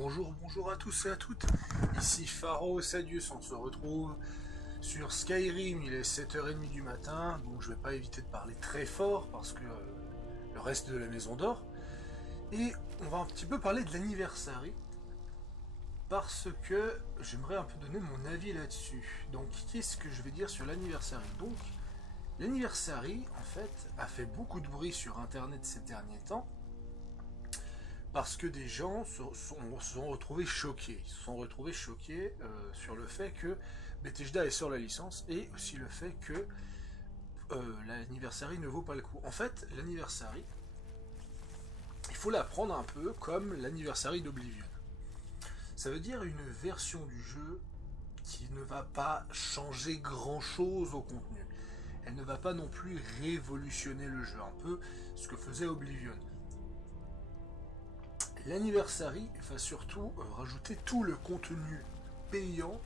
Bonjour à tous et à toutes, ici Pharos Adius, on se retrouve sur Skyrim, il est 7h30 du matin, donc je vais pas éviter de parler très fort parce que le reste de la maison dort, et on va un petit peu parler de l'anniversary, parce que j'aimerais un peu donner mon avis là-dessus. Donc qu'est-ce que je vais dire sur l'anniversary? Donc l'anniversary en fait a fait beaucoup de bruit sur internet ces derniers temps, parce que des gens se sont retrouvés choqués. Ils se sont retrouvés choqués sur le fait que Bethesda est sur la licence, et aussi le fait que l'anniversary ne vaut pas le coup. En fait, l'anniversary, il faut la prendre un peu comme l'anniversary d'Oblivion. Ça veut dire une version du jeu qui ne va pas changer grand-chose au contenu. Elle ne va pas non plus révolutionner le jeu, un peu ce que faisait Oblivion. L'anniversary va surtout rajouter tout le contenu payant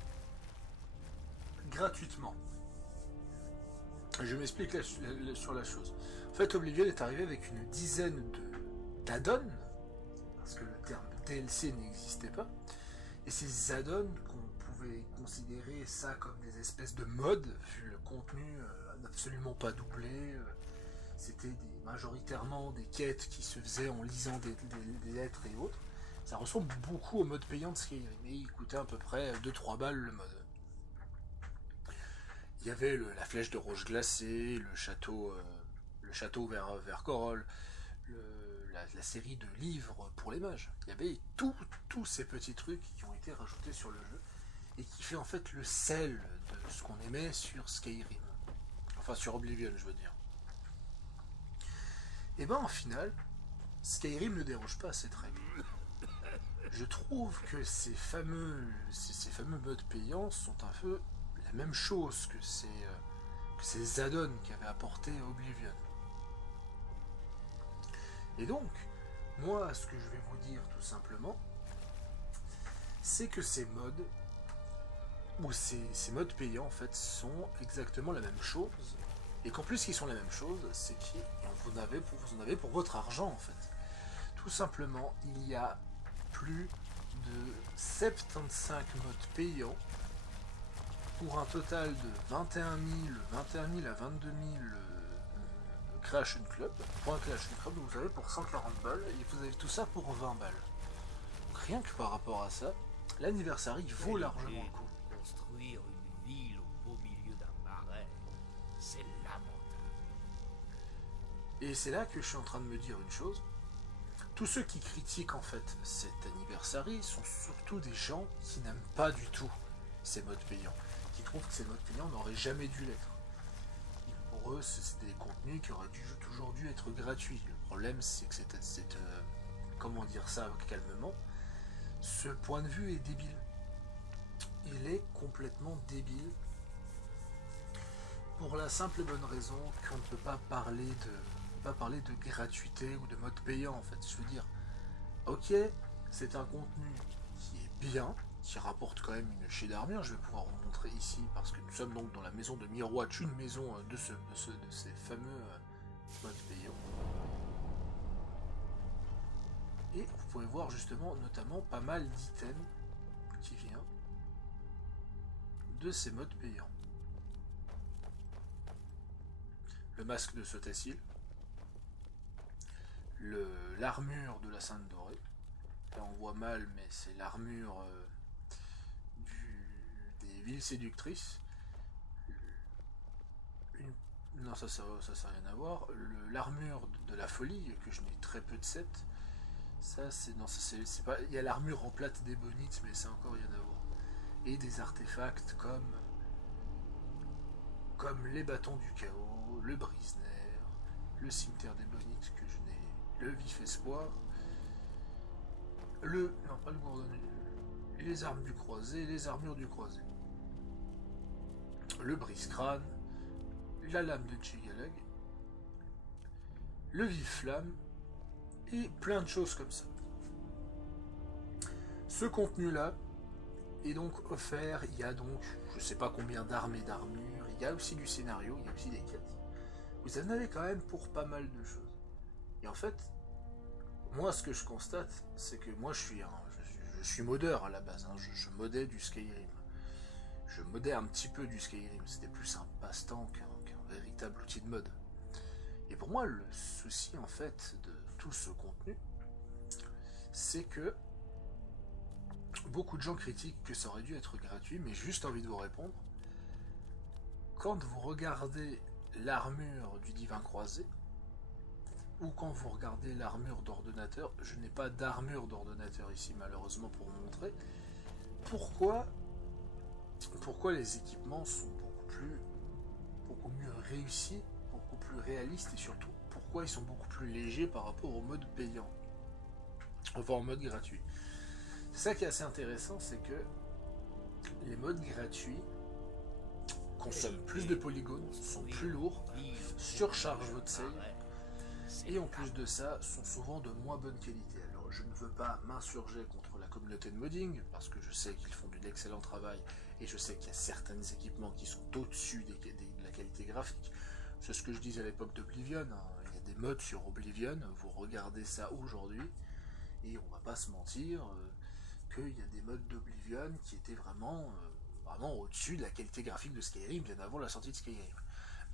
gratuitement. Je m'explique sur la chose. En fait, Oblivion est arrivé avec une dizaine d'add-ons, parce que le terme DLC n'existait pas, et ces add-ons, qu'on pouvait considérer ça comme des espèces de mods, vu le contenu absolument pas doublé, c'était majoritairement des quêtes qui se faisaient en lisant des lettres et autres. Ça ressemble beaucoup au mode payant de Skyrim, mais il coûtait à peu près 2-3 balles le mode. Il y avait la flèche de roche glacée, le château vers Corol, la série de livres pour les mages. Il y avait tous ces petits trucs qui ont été rajoutés sur le jeu, et qui fait en fait le sel de ce qu'on aimait sur Skyrim. Enfin sur Oblivion, je veux dire. Et ben en final, Skyrim ne déroge pas à cette règle. Je trouve que ces fameux modes payants sont un peu la même chose que ces add-ons qu'avait apporté Oblivion. Et donc, moi, ce que je vais vous dire tout simplement, c'est que ces modes, ou ces modes payants en fait, sont exactement la même chose, et qu'en plus qu'ils sont la même chose, c'est que vous en avez pour votre argent en fait. Tout simplement, il y a plus de 75 modes payants pour un total de 21 000 à 22 000 Creation Club. Pour un Creation Club, vous avez pour 140 balles, et vous avez tout ça pour 20 balles. Donc rien que par rapport à ça, l'anniversary vaut largement le coup. Construire une ville au beau milieu d'un marais, c'est lamentable. Et c'est là que je suis en train de me dire une chose. Tous ceux qui critiquent en fait cet anniversary sont surtout des gens qui n'aiment pas du tout ces modes payants, qui trouvent que ces modes payants n'auraient jamais dû l'être. Pour eux, c'est des contenus qui auraient toujours dû être gratuits. Le problème, c'est que comment dire ça calmement, ce point de vue est débile. Il est complètement débile, pour la simple et bonne raison qu'on ne peut pas parler de gratuité ou de mode payant en fait. Je veux dire, ok, c'est un contenu qui est bien, qui rapporte quand même une chée d'armure. Je vais pouvoir vous montrer ici, parce que nous sommes donc dans la maison de Mirwatch, une maison de ces fameux modes payants. Et vous pouvez voir justement notamment pas mal d'items qui viennent de ces modes payants. Le masque de Sotacil, l'armure de la Sainte Dorée. Là on voit mal, mais c'est l'armure des villes séductrices. Non, ça rien à voir. L'armure de la folie, que je n'ai très peu de sets. Ça c'est pas. Il y a l'armure en plate d'ébonite, mais c'est encore rien à voir. Et des artefacts comme les bâtons du chaos, le brise-nerf, le cimetière d'ébonite que je n'ai, le vif espoir, pas le gourdonnet, les armes du croisé, les armures du croisé, le brise-crâne, la lame de Tchigalag, le vif-flamme, et plein de choses comme ça. Ce contenu-là est donc offert. Il y a donc je sais pas combien d'armes et d'armures, il y a aussi du scénario, il y a aussi des quêtes. Vous en avez quand même pour pas mal de choses. Et en fait, moi ce que je constate, c'est que moi je suis modeur à la base, hein, je modais du Skyrim. Je modais un petit peu du Skyrim, c'était plus un passe-temps qu'un véritable outil de mode. Et pour moi, le souci en fait de tout ce contenu, c'est que beaucoup de gens critiquent que ça aurait dû être gratuit, mais j'ai juste envie de vous répondre. Quand vous regardez l'armure du Divin Croisé, ou quand vous regardez l'armure d'ordonnateur, je n'ai pas d'armure d'ordonnateur ici malheureusement pour vous montrer, pourquoi les équipements sont beaucoup mieux réussis, beaucoup plus réalistes et surtout pourquoi ils sont beaucoup plus légers par rapport au mode payant, enfin au mode gratuit. C'est ça qui est assez intéressant, c'est que les modes gratuits consomment plus de polygones, sont plus lourds, surchargent votre save, et en plus de ça, sont souvent de moins bonne qualité. Alors je ne veux pas m'insurger contre la communauté de modding, parce que je sais qu'ils font de l'excellent travail, et je sais qu'il y a certains équipements qui sont au-dessus de la qualité graphique. C'est ce que je disais à l'époque d'Oblivion, hein. Il y a des mods sur Oblivion, vous regardez ça aujourd'hui, et on va pas se mentir, qu'il y a des mods d'Oblivion qui étaient vraiment au-dessus de la qualité graphique de Skyrim, bien avant la sortie de Skyrim.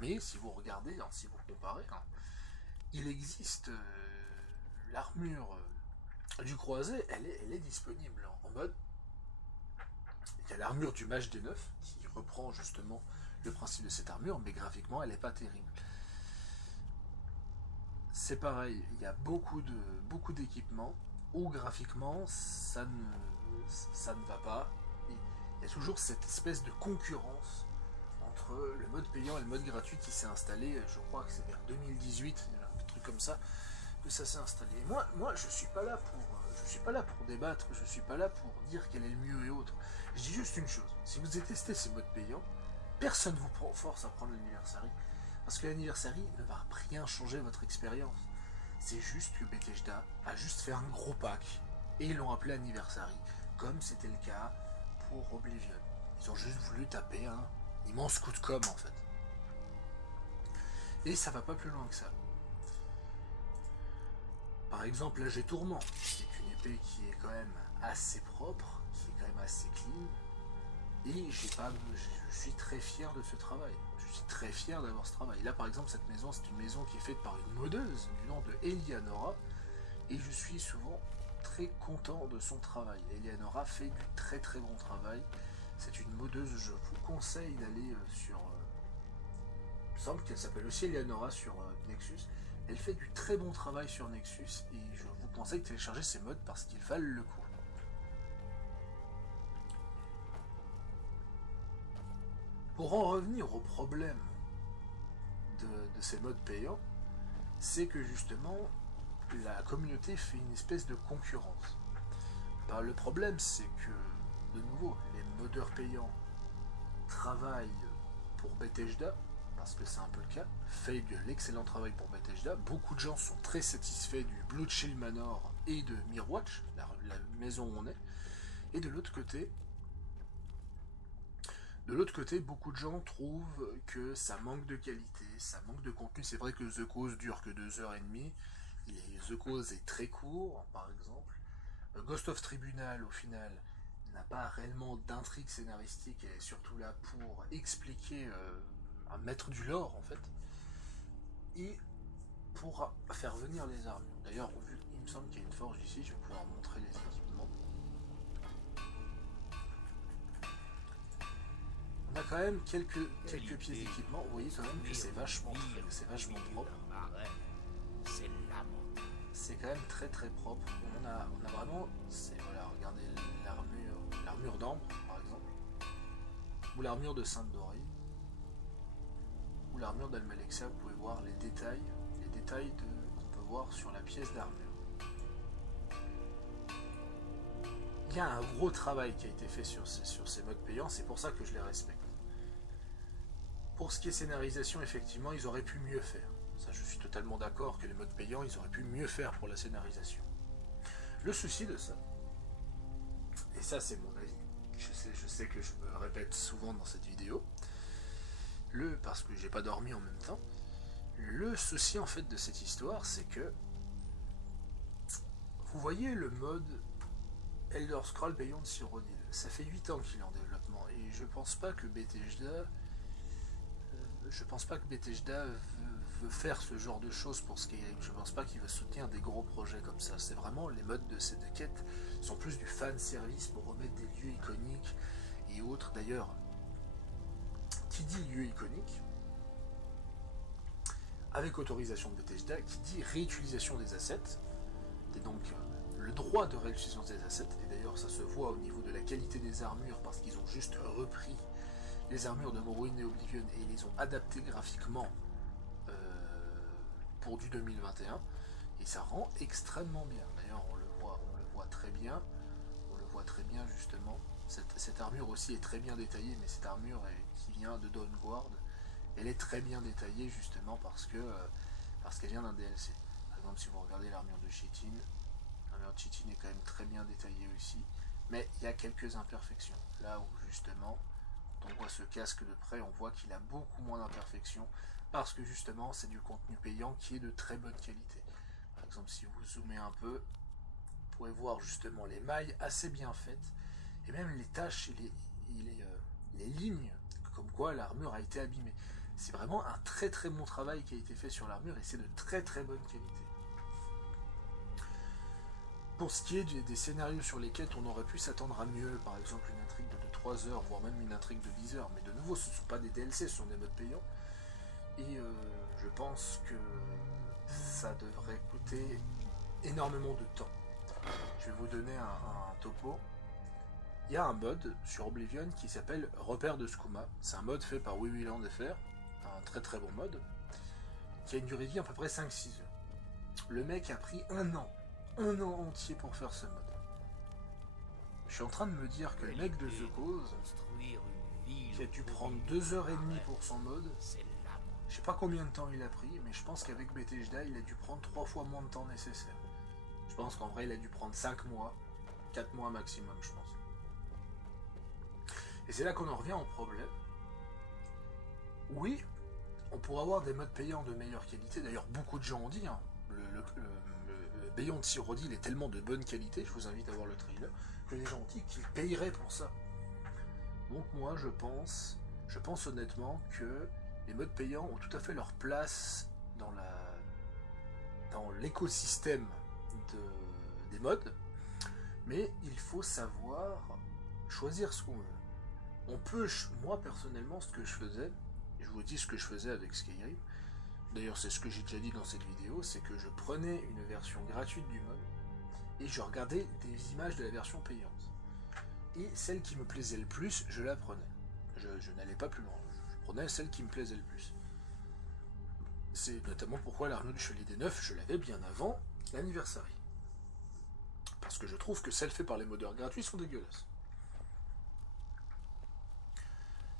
Mais si vous regardez, hein, si vous comparez, hein, il existe l'armure du croisé, elle est disponible en mode. Il y a l'armure du mage des neufs qui reprend justement le principe de cette armure, mais graphiquement elle n'est pas terrible. C'est pareil, il y a beaucoup d'équipements où graphiquement ça ne va pas. Il y a toujours cette espèce de concurrence entre le mode payant et le mode gratuit qui s'est installé, je crois que c'est vers 2018, un truc comme ça, que ça s'est installé. Et moi je suis pas là pour débattre, je suis pas là pour dire quel est le mieux et autre. Je dis juste une chose, si vous détestez ces modes payants, personne ne vous force à prendre l'anniversary, parce que l'anniversary ne va rien changer votre expérience. C'est juste que Bethesda a juste fait un gros pack, et ils l'ont appelé anniversary, comme c'était le cas pour Oblivion. Ils ont juste voulu taper un immense coup de com' en fait. Et ça va pas plus loin que ça. Par exemple, là j'ai Tourment, qui est une épée qui est quand même assez propre, qui est quand même assez clean, et je suis très fier de ce travail. Je suis très fier d'avoir ce travail. Là par exemple, cette maison, c'est une maison qui est faite par une modeuse du nom de Eleanora, et je suis souvent très content de son travail. Eleanora fait du très très bon travail. C'est une modeuse, je vous conseille d'aller sur... il me semble qu'elle s'appelle aussi Eleanora sur Nexus. Elle fait du très bon travail sur Nexus et je vous conseille de télécharger ses mods parce qu'ils valent le coup. Pour en revenir au problème de ces mods payants, c'est que justement la communauté fait une espèce de concurrence. Ben, le problème c'est que, de nouveau, les modeurs payants travaillent pour Bethesda, parce que c'est un peu le cas, fait de l'excellent travail pour Bethesda. Beaucoup de gens sont très satisfaits du Bluechill Manor et de Mirwatch, la maison où on est. Et de l'autre côté, beaucoup de gens trouvent que ça manque de qualité, ça manque de contenu. C'est vrai que The Cause dure que 2h30, The Cause est très court, par exemple. Ghost of Tribunal, au final, n'a pas réellement d'intrigue scénaristique, elle est surtout là pour expliquer, mettre du lore en fait, et pour faire venir les armures. D'ailleurs, vu qu'il me semble qu'il y a une forge ici, je vais pouvoir montrer les équipements. On a quand même quelques pièces d'équipement. Vous voyez quand même que c'est vachement propre. C'est quand même très très propre. On a vraiment, voilà, regardez l'armure d'ambre par exemple, ou l'armure de Sainte-Dorée, ou l'armure d'Almalexia. Vous pouvez voir les détails qu'on peut voir sur la pièce d'armure. Il y a un gros travail qui a été fait sur ces modes payants, c'est pour ça que je les respecte. Pour ce qui est scénarisation, effectivement, ils auraient pu mieux faire. Ça, je suis totalement d'accord que les modes payants, ils auraient pu mieux faire pour la scénarisation. Le souci de ça, et ça c'est mon avis, je sais que je me répète souvent dans cette vidéo, parce que j'ai pas dormi en même temps, le souci en fait de cette histoire, c'est que vous voyez le mode Elder Scrolls Beyond Cyrodiil. Ça fait 8 ans qu'il est en développement et je pense pas que Bethesda veut faire ce genre de choses pour Skyrim. Je pense pas qu'il va soutenir des gros projets comme ça. C'est vraiment les modes de cette quête sont plus du fan service pour remettre des lieux iconiques et autres. D'ailleurs, qui dit lieu iconique avec autorisation de Bethesda, qui dit réutilisation des assets, et donc le droit de réutilisation des assets, et d'ailleurs ça se voit au niveau de la qualité des armures, parce qu'ils ont juste repris les armures de Morrowind et Oblivion, et ils les ont adaptées graphiquement pour du 2021, et ça rend extrêmement bien. D'ailleurs on le voit très bien, justement. Cette armure aussi est très bien détaillée, mais cette armure qui vient de Dawnguard, elle est très bien détaillée justement parce qu'elle vient d'un DLC. Par exemple, si vous regardez l'armure de Chitin, l'armure de Chitin est quand même très bien détaillée aussi, mais il y a quelques imperfections. Là où justement, quand on voit ce casque de près, on voit qu'il a beaucoup moins d'imperfections parce que justement, c'est du contenu payant qui est de très bonne qualité. Par exemple, si vous zoomez un peu, vous pouvez voir justement les mailles assez bien faites et même les taches et les lignes, comme quoi l'armure a été abîmée. C'est vraiment un très très bon travail qui a été fait sur l'armure et c'est de très très bonne qualité. Pour ce qui est des scénarios sur lesquels on aurait pu s'attendre à mieux, par exemple une intrigue de 3 heures, voire même une intrigue de 10 heures, mais de nouveau ce ne sont pas des DLC, ce sont des modes payants. Et je pense que ça devrait coûter énormément de temps. Je vais vous donner un topo. Il y a un mode sur Oblivion qui s'appelle Repère de Skooma. C'est un mode fait par We Will Land FR, un très très bon mode, qui a une durée de vie à peu près 5-6 heures. Le mec a pris un an entier pour faire ce mode. Je suis en train de me dire que le mec de The Cause, qui a dû prendre 2h30 pour son mode, je sais pas combien de temps il a pris, mais je pense qu'avec Bethesda, il a dû prendre 3 fois moins de temps nécessaire. Je pense qu'en vrai, il a dû prendre 5 mois, 4 mois maximum, je pense. Et c'est là qu'on en revient au problème. Oui, on pourrait avoir des modes payants de meilleure qualité. D'ailleurs, beaucoup de gens ont dit, hein, le Beyond Cyrodiil est tellement de bonne qualité, je vous invite à voir le trailer, que les gens ont dit qu'ils payeraient pour ça. Donc moi, je pense honnêtement que les modes payants ont tout à fait leur place dans l'écosystème des modes, mais il faut savoir choisir ce qu'on veut. On peut, moi personnellement, ce que je faisais, et je vous dis ce que je faisais avec Skyrim, d'ailleurs c'est ce que j'ai déjà dit dans cette vidéo, c'est que je prenais une version gratuite du mode, et je regardais des images de la version payante. Et celle qui me plaisait le plus, je la prenais. Je n'allais pas plus loin, je prenais celle qui me plaisait le plus. C'est notamment pourquoi l'armure du Chevalier des Neufs, je l'avais bien avant l'anniversaire. Parce que je trouve que celles faites par les modeurs gratuits sont dégueulasses.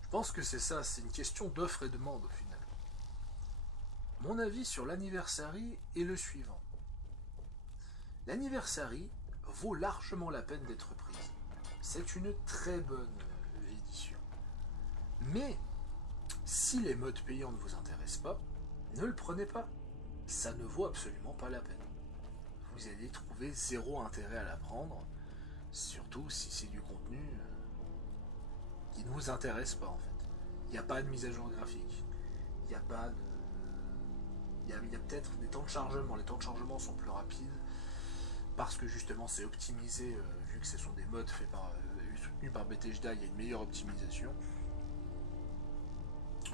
Je pense que c'est ça, c'est une question d'offre et demande au final. Mon avis sur l'Anniversary est le suivant. L'Anniversary vaut largement la peine d'être prise. C'est une très bonne édition. Mais, si les modes payants ne vous intéressent pas, ne le prenez pas. Ça ne vaut absolument pas la peine. Vous allez trouver zéro intérêt à la prendre, surtout si c'est du contenu qui ne vous intéresse pas en fait. Il n'y a pas de mise à jour graphique. Il n'y a pas de... Il y a peut-être des temps de chargement. Les temps de chargement sont plus rapides parce que justement c'est optimisé, vu que ce sont des modes soutenus par Bethesda, il y a une meilleure optimisation.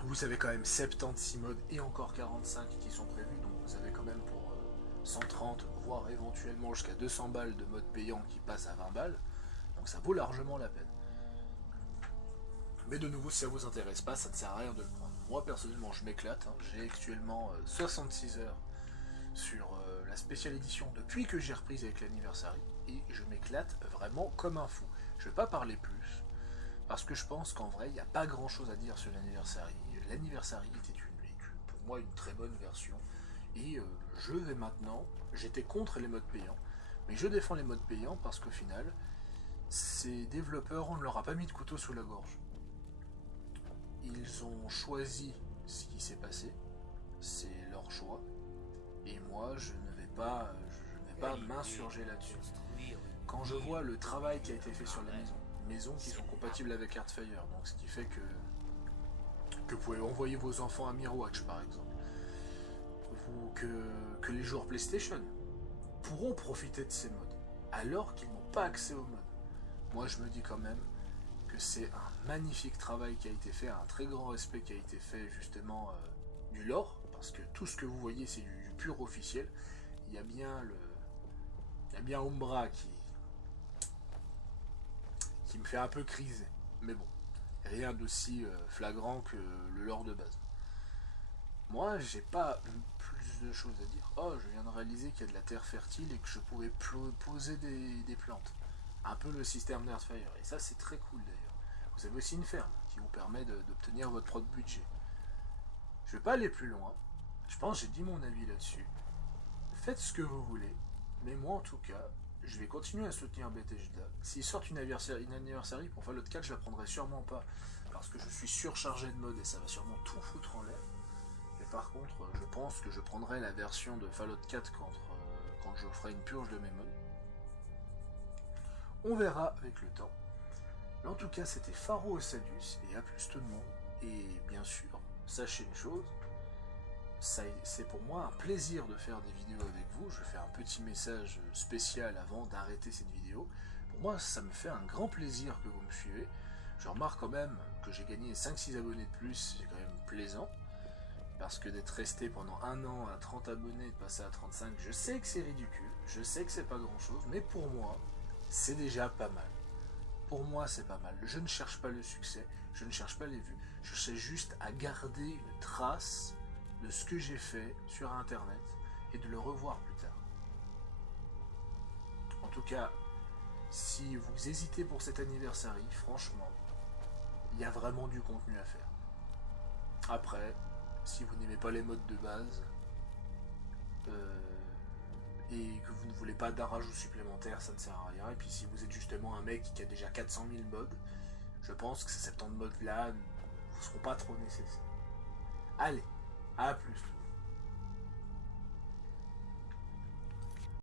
Vous avez quand même 76 modes et encore 45 qui sont prévus, donc vous avez quand même pour 130, voire éventuellement jusqu'à 200 balles de mode payant qui passe à 20 balles, donc ça vaut largement la peine. Mais de nouveau, si ça vous intéresse pas, ça ne sert à rien de le prendre. Moi personnellement, je m'éclate, hein. J'ai actuellement 66 heures sur la spéciale édition depuis que j'ai reprise avec l'Anniversary, et je m'éclate vraiment comme un fou. Je vais pas parler plus, parce que je pense qu'en vrai, il n'y a pas grand chose à dire sur l'Anniversary. L'Anniversary était pour moi une très bonne version, et je vais maintenant, j'étais contre les modes payants, mais je défends les modes payants parce qu'au final, ces développeurs, on ne leur a pas mis de couteau sous la gorge. Ils ont choisi ce qui s'est passé, c'est leur choix, et moi je ne vais pas m'insurger là-dessus. quand je vois le travail qui a été fait sur les maisons qui sont compatibles avec Hearthfire, donc ce qui fait que vous pouvez envoyer vos enfants à Mirwatch par exemple, ou que les joueurs PlayStation pourront profiter de ces modes, alors qu'ils n'ont pas accès aux modes. Moi je me dis quand même que c'est un magnifique travail qui a été fait, un très grand respect qui a été fait justement du lore, parce que tout ce que vous voyez c'est du pur officiel. Il y a bien Umbra qui me fait un peu criser, mais bon, rien d'aussi flagrant que le lore de base. Moi, j'ai pas plus de choses à dire. Oh, je viens de réaliser qu'il y a de la terre fertile et que je pouvais poser des plantes. Un peu le système d'Earthfire. Et ça, c'est très cool d'ailleurs. Vous avez aussi une ferme qui vous permet d'obtenir votre propre budget. Je vais pas aller plus loin. Je pense que j'ai dit mon avis là-dessus. Faites ce que vous voulez. Mais moi, en tout cas, je vais continuer à soutenir Bethesda. S'ils sortent une anniversary pour Fallout 4, je la prendrai sûrement pas. Parce que je suis surchargé de modes et ça va sûrement tout foutre en l'air. Mais par contre, je pense que je prendrai la version de Fallout 4 quand je ferai une purge de mes mods. On verra avec le temps. Mais en tout cas, c'était Pharo Osadus et à plus tout le monde. Et bien sûr, sachez une chose, c'est pour moi un plaisir de faire des vidéos avec vous. Je fais un petit message spécial avant d'arrêter cette vidéo. Pour moi, ça me fait un grand plaisir que vous me suivez. Je remarque quand même que j'ai gagné 5-6 abonnés de plus, c'est quand même plaisant. Parce que d'être resté pendant un an à 30 abonnés, de passer à 35, je sais que c'est ridicule, je sais que c'est pas grand chose, mais pour moi, c'est déjà pas mal. Pour moi, c'est pas mal. Je ne cherche pas le succès, je ne cherche pas les vues, je cherche juste à garder une trace de ce que j'ai fait sur internet et de le revoir plus tard. En tout cas, si vous hésitez pour cet anniversaire, franchement, il y a vraiment du contenu à faire. Après, si vous n'aimez pas les modes de base et que vous ne voulez pas d'un rajout supplémentaire, ça ne sert à rien. Et puis si vous êtes justement un mec qui a déjà 400 000 mods, je pense que ces 70 mods là ne vous seront pas trop nécessaires. Allez, à plus.